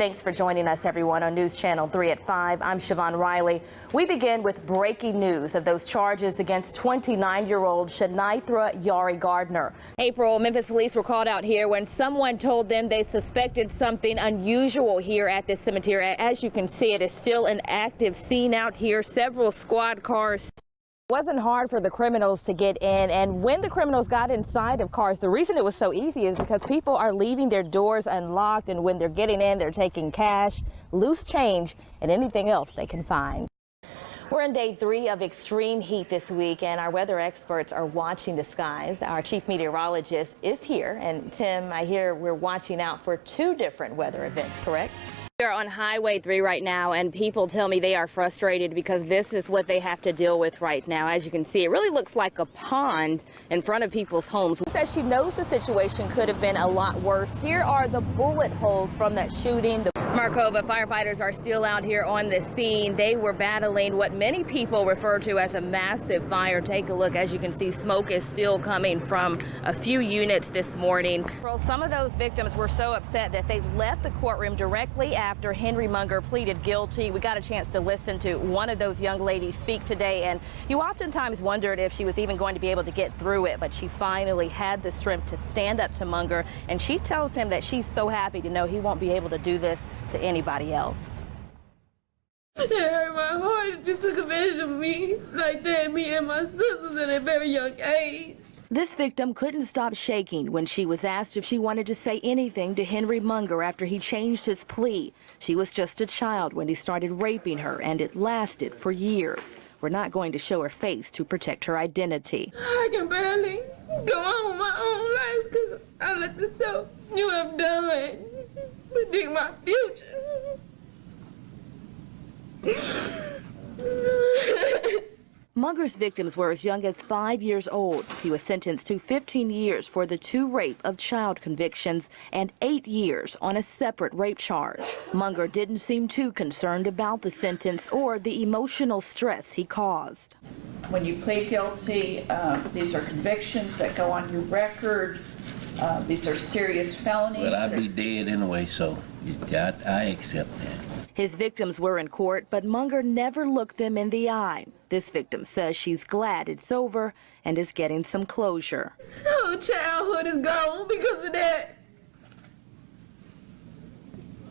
Thanks for joining us, everyone, on News Channel 3 at 5. I'm SRiley. We begin with breaking news of those charges against 29-year-old Shanithra Yari Gardner. April, Memphis police were called out here when someone told them they suspected something unusual here at this cemetery. As you can see, it is still an active scene out here. Several squad cars. It wasn't hard for the criminals to get in, and when the criminals got inside of cars, the reason it was so easy is because people are leaving their doors unlocked, and when they're getting in, they're taking cash, loose change, and anything else they can find. We're in day 3 of extreme heat this week, and our weather experts are watching the skies. Our chief meteorologist is here, and Tim, I hear we're watching out for 2 different weather events, correct? We are on Highway 3 right now, and people tell me they are frustrated because this is what they have to deal with right now. As you can see, it really looks like a pond in front of people's homes. She says she knows the situation could have been a lot worse. Here are the bullet holes from that shooting. The Markova firefighters are still out here on the scene. They were battling what many people refer to as a massive fire. Take a look. As you can see, smoke is still coming from a few units this morning. Well, some of those victims were so upset that they left the courtroom directly after Henry Munger pleaded guilty. We got a chance to listen to one of those young ladies speak today, and you oftentimes wondered if she was even going to be able to get through it, but she finally had the strength to stand up to Munger, and she tells him that she's so happy to know he won't be able to do this to anybody else. It hurt my heart that you took advantage of me like that, me and my sisters at a very young age. This victim couldn't stop shaking when she was asked if she wanted to say anything to Henry Munger after he changed his plea. She was just a child when he started raping her, and it lasted for years. We're not going to show her face to protect her identity. I can barely go on with my own life because I let the stuff you have done predict my future. Munger's victims were as young as 5 years old. He was sentenced to 15 years for the 2 rape of child convictions and 8 years on a separate rape charge. Munger didn't seem too concerned about the sentence or the emotional stress he caused. When you plead guilty, these are convictions that go on your record. These are serious felonies. Well, I'd be dead anyway, so I accept that. His victims were in court, but Munger never looked them in the eye. This victim says she's glad it's over and is getting some closure. Oh, childhood is gone because of that.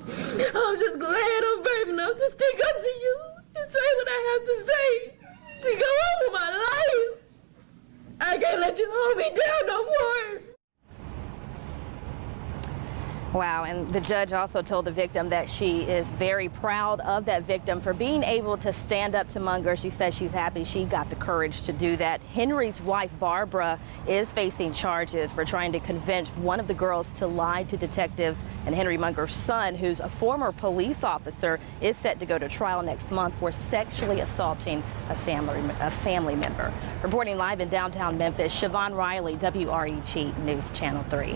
I'm just glad I'm brave enough to stick up to you and say what I have to say to go on with my life. I can't let you hold me down no more. Wow, and the judge also told the victim that she is very proud of that victim for being able to stand up to Munger. She says she's happy she got the courage to do that. Henry's wife, Barbara, is facing charges for trying to convince one of the girls to lie to detectives, and Henry Munger's son, who's a former police officer, is set to go to trial next month for sexually assaulting a family member. Reporting live in downtown Memphis, SRiley, WREG News Channel 3.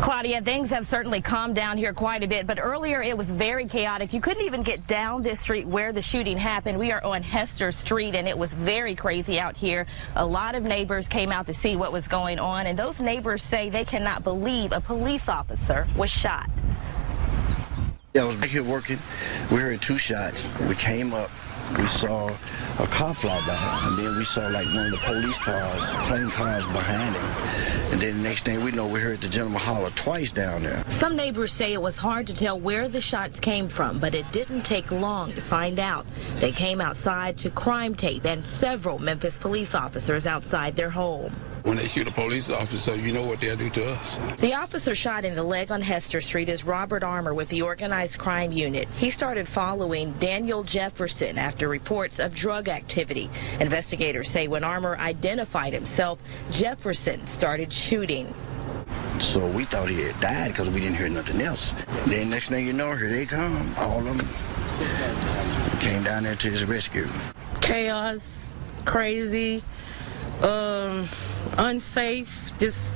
Claudia, things have certainly calmed down here quite a bit, but earlier it was very chaotic. You couldn't even get down this street where the shooting happened. We are on Hester Street, and it was very crazy out here. A lot of neighbors came out to see what was going on, and those neighbors say they cannot believe a police officer was shot. Yeah, I was back here working. We heard 2 shots. We came up. We saw a car fly by, and then we saw like one of the police cars, plain cars behind him. And then the next thing we know, we heard the gentleman holler twice down there. Some neighbors say it was hard to tell where the shots came from, but it didn't take long to find out. They came outside to crime tape and several Memphis police officers outside their home. When they shoot a police officer, you know what they'll do to us. The officer shot in the leg on Hester Street is Robert Armour with the Organized Crime Unit. He started following Daniel Jefferson after reports of drug activity. Investigators say when Armour identified himself, Jefferson started shooting. So we thought he had died because we didn't hear nothing else. Then next thing you know, here they come, all of them. Came down there to his rescue. Chaos, crazy, unsafe, just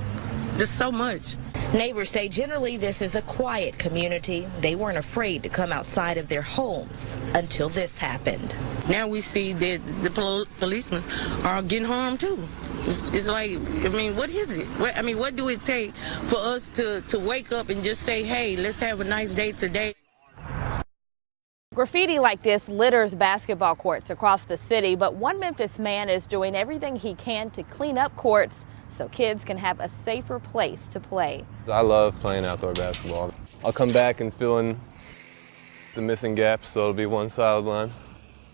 so much. Neighbors say generally this is a quiet community. They weren't afraid to come outside of their homes until this happened. Now we see that the policemen are getting harmed too. It's like, I mean, what is it? What do it take for us to wake up and just say, hey, let's have a nice day today? Graffiti like this litters basketball courts across the city, but one Memphis man is doing everything he can to clean up courts so kids can have a safer place to play. I love playing outdoor basketball. I'll come back and fill in the missing gaps, so it'll be one solid line.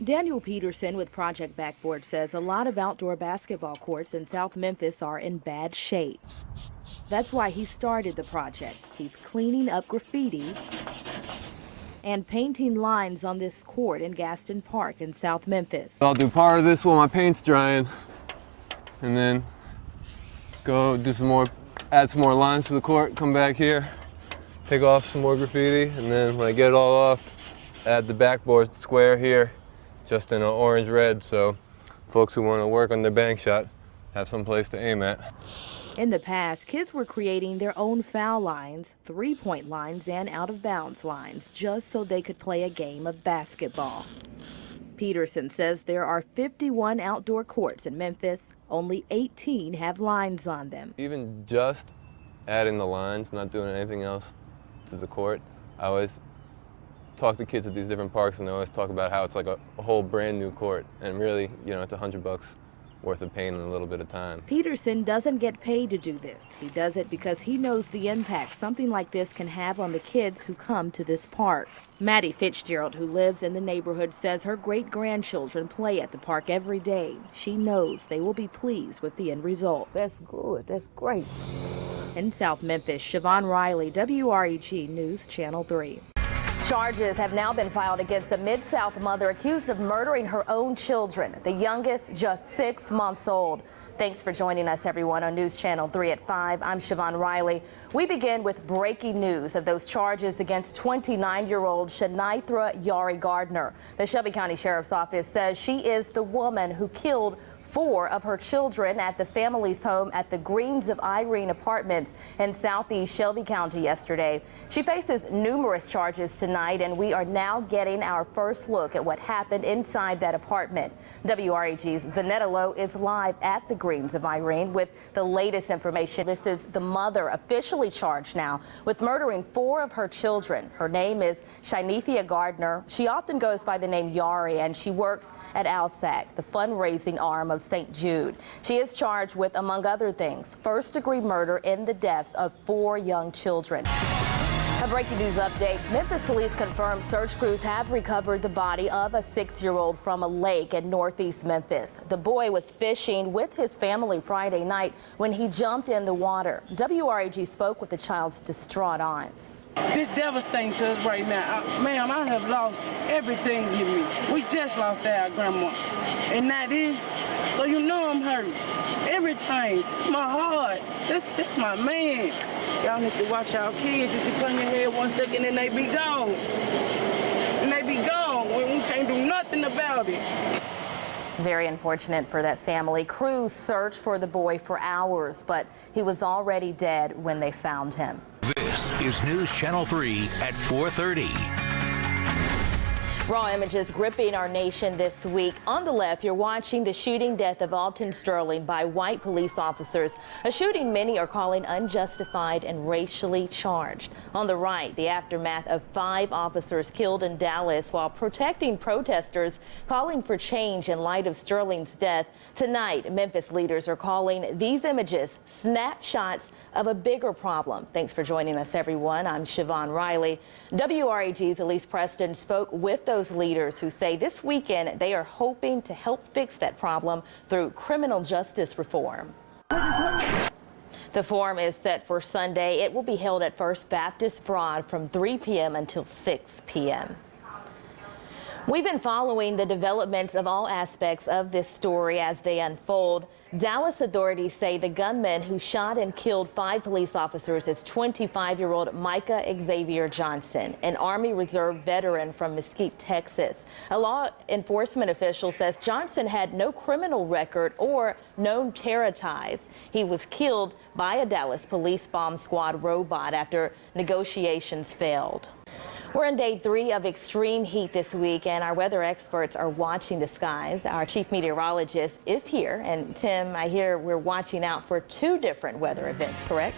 Daniel Peterson with Project Backboard says a lot of outdoor basketball courts in South Memphis are in bad shape. That's why he started the project. He's cleaning up graffiti and painting lines on this court in Gaston Park in South Memphis. I'll do part of this while my paint's drying, and then go do some more, add some more lines to the court, come back here, take off some more graffiti, and then when I get it all off, add the backboard square here, just in an orange red, so folks who want to work on their bank shot have some place to aim at. In the past, kids were creating their own foul lines, three-point lines, and out-of-bounds lines, just so they could play a game of basketball. Peterson says there are 51 outdoor courts in Memphis. Only 18 have lines on them. Even just adding the lines, not doing anything else to the court, I always talk to kids at these different parks, and they always talk about how it's like a whole brand new court, and really, you know, it's $100 worth of paint in a little bit of time. Peterson doesn't get paid to do this. He does it because he knows the impact something like this can have on the kids who come to this park. Maddie Fitzgerald, who lives in the neighborhood, says her great-grandchildren play at the park every day. She knows they will be pleased with the end result. That's good. That's great. In South Memphis, Siobhan Riley, WREG News Channel 3. Charges have now been filed against a Mid-South mother accused of murdering her own children, the youngest just 6 months old. Thanks for joining us, everyone, on News Channel 3 at 5. I'm Siobhan Riley. We begin with breaking news of those charges against 29-year-old Shanithra Yari Gardner. The Shelby County Sheriff's Office says she is the woman who killed 4 of her children at the family's home at the Greens of Irene Apartments in southeast Shelby County yesterday. She faces numerous charges tonight, and we are now getting our first look at what happened inside that apartment. WREG's Zanetta Lowe is live at the Greens of Irene with the latest information. This is the mother officially charged now with murdering 4 of her children. Her name is Shanithra Gardner. She often goes by the name Yari, and she works at ALSAC, the fundraising arm of St. Jude. She is charged with, among other things, first-degree murder in the deaths of 4 young children. A breaking news update. Memphis police confirm search crews have recovered the body of a 6-year-old from a lake in northeast Memphis. The boy was fishing with his family Friday night when he jumped in the water. WREG spoke with the child's distraught aunt. This devastating to us right now. Ma'am, I have lost everything in me. We just lost our grandma. And now this, so you know I'm hurt. Everything. It's my heart. This my man. Y'all need to watch our kids. You can turn your head 1 second and they be gone. And they be gone when we can't do nothing about it. Very unfortunate for that family. Crews searched for the boy for hours, but he was already dead when they found him. This is News Channel 3 at 4:30. Raw images gripping our nation this week. On the left, you're watching the shooting death of Alton Sterling by white police officers, a shooting many are calling unjustified and racially charged. On the right, the aftermath of 5 officers killed in Dallas while protecting protesters calling for change in light of Sterling's death. Tonight, Memphis leaders are calling these images snapshots of a bigger problem. Thanks for joining us, everyone. I'm Siobhan Riley. WREG's Elise Preston spoke with those leaders who say this weekend they are hoping to help fix that problem through criminal justice reform. The forum is set for Sunday. It will be held at First Baptist Broad from 3 p.m. until 6 p.m. We've been following the developments of all aspects of this story as they unfold. Dallas authorities say the gunman who shot and killed 5 police officers is 25-year-old Micah Xavier Johnson, an Army Reserve veteran from Mesquite, Texas. A law enforcement official says Johnson had no criminal record or known terror ties. He was killed by a Dallas police bomb squad robot after negotiations failed. We're in day 3 of extreme heat this week, and our weather experts are watching the skies. Our chief meteorologist is here, and Tim, I hear we're watching out for 2 different weather events, correct?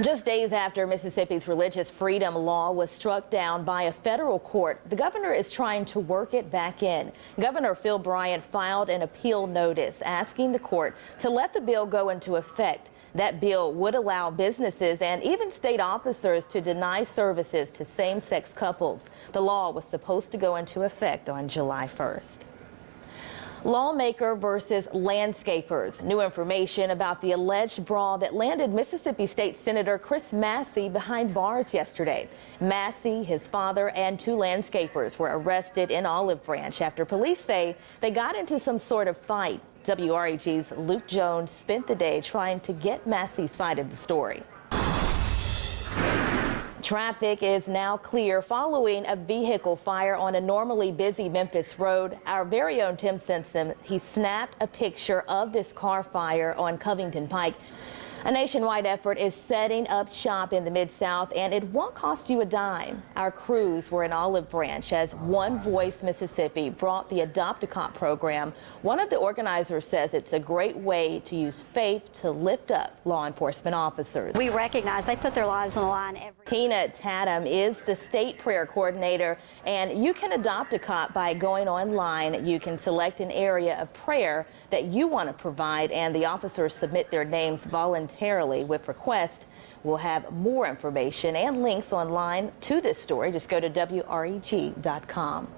Just days after Mississippi's religious freedom law was struck down by a federal court, the governor is trying to work it back in. Governor Phil Bryant filed an appeal notice asking the court to let the bill go into effect. That bill would allow businesses and even state officers to deny services to same-sex couples. The law was supposed to go into effect on July 1st. Lawmaker versus landscapers. New information about the alleged brawl that landed Mississippi State Senator Chris Massey behind bars yesterday. Massey, his father, and 2 landscapers were arrested in Olive Branch after police say they got into some sort of fight. WREG's Luke Jones spent the day trying to get Massey's side of the story. Traffic is now clear following a vehicle fire on a normally busy Memphis road. Our very own Tim Simpson, he snapped a picture of this car fire on Covington Pike. A nationwide effort is setting up shop in the Mid-South, and it won't cost you a dime. Our crews were in Olive Branch as One Voice Mississippi brought the Adopt a Cop program. One of the organizers says it's a great way to use faith to lift up law enforcement officers. We recognize they put their lives on the line every day. Tina Tatum is the state prayer coordinator, and you can adopt a cop by going online. You can select an area of prayer that you want to provide, and the officers submit their names voluntarily with request. We'll have more information and links online to this story. Just go to WREG.com.